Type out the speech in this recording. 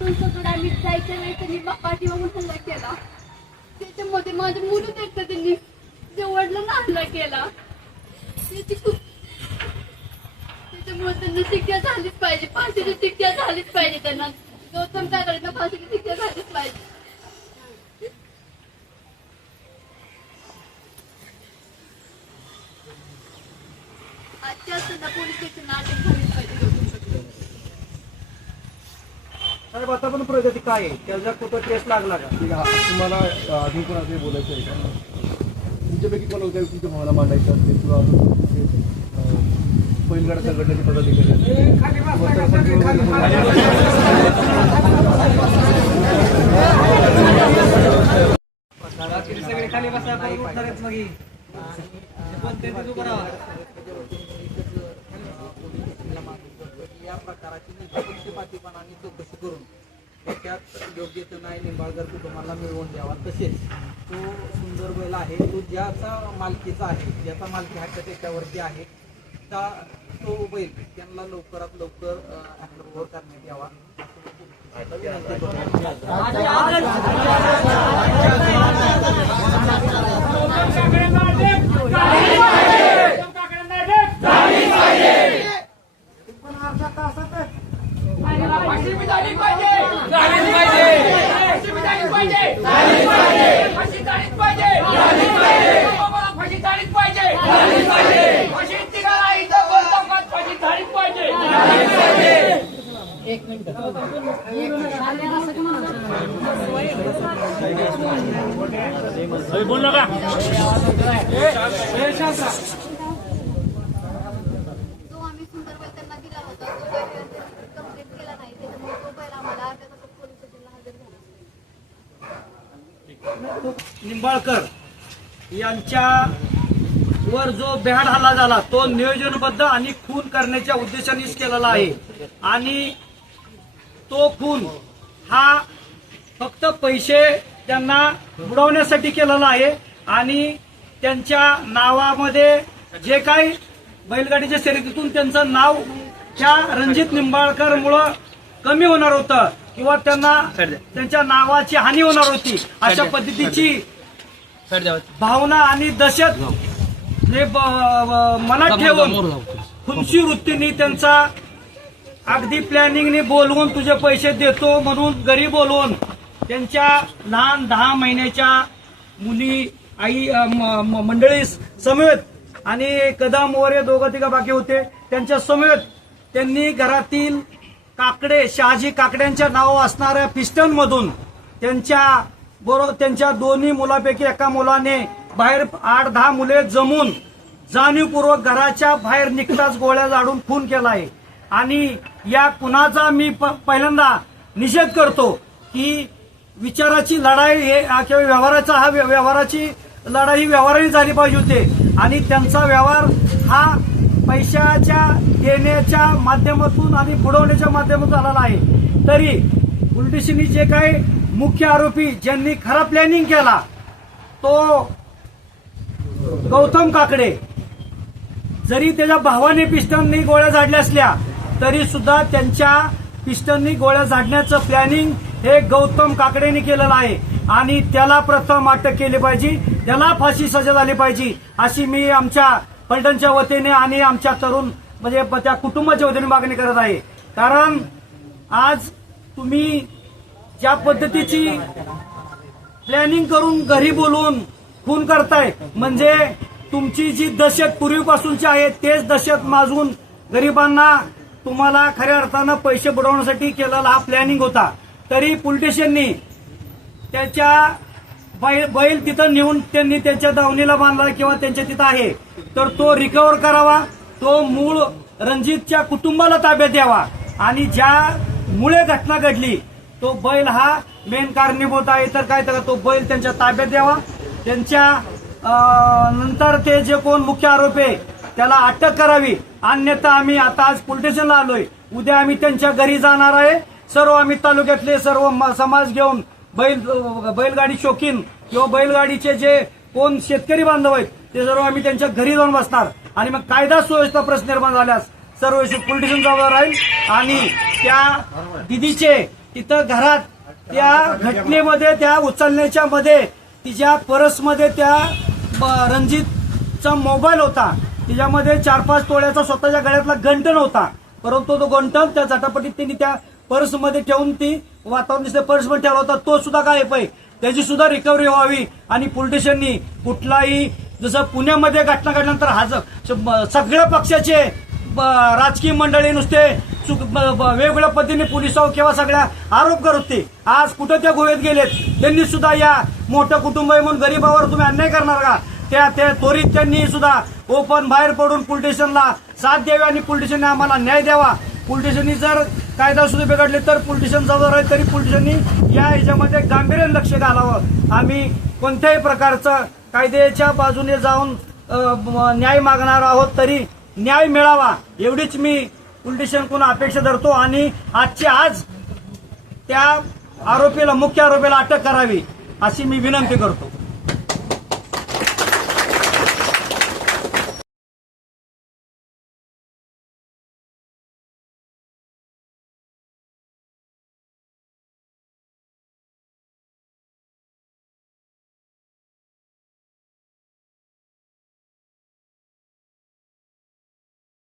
तुमच्याकडे आम्ही जायचं नाही त्यांनी पाठी बघून हल्ला केला त्याच्यामध्ये माझे मुलं देखत त्यांनी? जेवढला वडिलांना हल्ला केला. त्याची खूप त्याच्यामुळे त्यांना शिक्षा झालीच पाहिजे फाशीची शिक्षा झालीच पाहिजे त्यांना. गौतम काकांना फाशीची शिक्षा झालीच पाहिजे. आजच्या त्यांना पोलीस स्टेशन अटक झालीच पाहिजे गौतम साहेब आता पण प्रगती काय आहे? त्याचा कुठं केस लागला का? ठीक आहे तुम्हाला अजून कोण असे बोलायचं आहे का? तुमच्यापैकी कोण होत्या तुमच्या भावना मांडायच्या असतील किंवा अजून बैलगाडा संघटनेचे पदाधिकारी असतील. सगळे खाली बसा उठणारच मग ही. कोणते ते उभं राहा. या प्रकाराची निष्पक्षपातीपणाने चौकशी करून त्याच्यात योग्य तो नाही निंबाळकर कुटुंबाला मिळवून द्यावा तसेच तो सुंदर बैल आहे तो ज्याचा मालकीचा आहे ज्याचा मालकी हक्क त्याच्यावरती आहे त्या तो बैल त्यांना लवकरात लवकर हँडओव्हर करण्यात यावा असं विनंती करतो. जो आम्ही सुंदर बैल त्यांना दिला होता तो बैल कंप्लीट केला नाही त्याच्यामुळे तो बैल आम्हाला अर्ध्या तासात पोलीस स्टेशनला हजर झाला निंबाळकर यांच्या वर जो बेहाड हल्ला झाला तो नियोजनबद्ध आणि खून करण्याच्या उद्देशानेच केलेला आहे. आणि तो खून हा फक्त पैसे त्यांना बुडवण्यासाठी केलेला आहे आणि त्यांच्या नावामध्ये जे काही बैलगाडीच्या शर्यतीतून त्यांचं नाव त्या रणजित निंबाळकर मुळे कमी होणार होतं किंवा त्यांना त्यांच्या नावाची हानी होणार होती अशा पद्धतीची भावना आणि दहशत हे मनात ठेवून खुनशी वृत्तीने त्यांचा अगदी प्लॅनिंगने बोलवून तुझे पैसे देतो म्हणून घरी बोलवून त्यांच्या लहान दहा महिन्याच्या मुली आई मंडळी समेत आणि कदम वगैरे दोघं तिघं बाकी होते त्यांच्या समेत त्यांनी घरातील काकडे शहाजी काकड्यांच्या नाव असणाऱ्या पिस्टन मधून त्यांच्या बरोबर त्यांच्या दोन्ही मुलापैकी एका मुलाने बाहेर आठ दहा मुले जमून जाणीवपूर्वक घराच्या बाहेर निघताच गोळ्या झाडून खून केला आहे. आणि या खुनाचा मी प- पहिल्यांदा निषेध करतो की विचाराची लढाई हे किंवा व्यवहाराचा हा व्य- व्यवहाराची लढाई ही व्यवहाराने झाली पाहिजे होते. आणि त्यांचा व्यवहार हा पैशाच्या देण्याच्या माध्यमातून आणि बुडवण्याच्या माध्यमातून आलेला आहे. तरी उलटिशीनी जे काही मुख्य आरोपी ज्यांनी खरा प्लॅनिंग केला तो गौतम काकडे. जरी त्याच्या भावाने पिस्टननी गोळ्या झाडल्या असल्या तरी सुद्धा त्यांच्या पिस्टननी गोळ्या झाडण्याचं प्लॅनिंग हे गौतम काकडेने केलेलं आहे. आणि त्याला प्रथम अटक केली पाहिजे त्याला फाशी सजा झाली पाहिजे अशी मी आमच्या पलटणच्या वतीने आणि आमच्या तरुण म्हणजे त्या कुटुंबाच्या वतीने मागणी करत आहे. कारण आज तुम्ही ज्या पद्धतीची प्लॅनिंग करून घरी बोलवून खून करताय म्हणजे तुमची जी दशक पूर्वीपासूनची आहे तेच दशक माजून गरिबांना तुम्हाला खऱ्या अर्थानं पैसे बुडवण्यासाठी केलेला हा प्लॅनिंग होता. तरी पोलिटिशियननी त्याच्या बैल बैल तिथं नेऊन त्यांनी त्यांच्या दावणीला बांधला किंवा त्यांच्या तिथं आहे. तर तो रिकव्हर करावा तो मूळ रणजितच्या कुटुंबाला ताब्यात द्यावा. आणि ज्या मुळे घटना घडली तो बैल हा मेन कारणीभूत आहे. तर काय तर तो बैल त्यांच्या ताब्यात द्यावा. त्यांच्या नंतर ते जे कोण मुख्य आरोपी आहे त्याला अटक करावी. अन्यथा आम्ही आता आज पोलीस आलोय. उद्या आम्ही त्यांच्या घरी जाणार आहे. सर्व आम्ही तालुक्यातले सर्व समाज घेऊन बैल बैलगाडी शौकीन किंवा बैलगाडीचे जे कोण शेतकरी बांधव आहेत ते सर्व आम्ही त्यांच्या घरी जाऊन बसणार. आणि मग कायदा सुव्यवस्था प्रश्न निर्माण झाल्यास सर्व पोलिटिशियन जबाबदार राहील. आणि त्या दिदीचे तिथं घरात त्या घटनेमध्ये त्या उचलण्याच्या मध्ये तिच्या परसमध्ये त्या ब- रणजितचा मोबाईल होता. तिच्यामध्ये चार पाच तोळ्याचा स्वतःच्या गळ्यातला गंटन होता. परंतु तो गंटन त्या झटापटीत त्यांनी त्या पर्समध्ये ठेवून ती वातावरण दिसते पर्समध्ये ठेवला होता. तो सुद्धा काय पाहिजे त्याची सुद्धा रिकव्हरी व्हावी आणि पोलिटिशियननी कुठलाही जसं पुण्यामध्ये घटना घडल्यानंतर हज सगळ्या पक्षाचे ब- राजकीय मंडळी नुसते चुक- वेगवेगळ्या पद्धतीने पोलिसावर किंवा सगळ्या आरोप करत होते? आज कुठं त्या गोव्यात गेलेत? त्यांनी सुद्धा या मोठं कुटुंब आहे म्हणून गरीबावर तुम्ही अन्याय करणार का? त्या त्या त्वरित त्यांनी सुद्धा ओपन बाहेर पडून पोलिटिशियनला साथ द्यावी आणि पोलिटिशियनने आम्हाला न्याय द्यावा. पोलिटिशियननी जर कायदा सुद्धा बिघडले तर पोलिटिशियन जवळ आहे तरी पोलिटिशियननी या ह्याच्यामध्ये गांभीर्याने लक्ष घालावं. आम्ही कोणत्याही प्रकारचं कायद्याच्या बाजूने जाऊन न्याय मागणार आहोत तरी न्याय मिळावा. एवढीच मी पोलिटिशियन अपेक्षा धरतो आणि आजचे आज त्या आरोपीला मुख्य आरोपीला अटक करावी अशी मी विनंती करतो.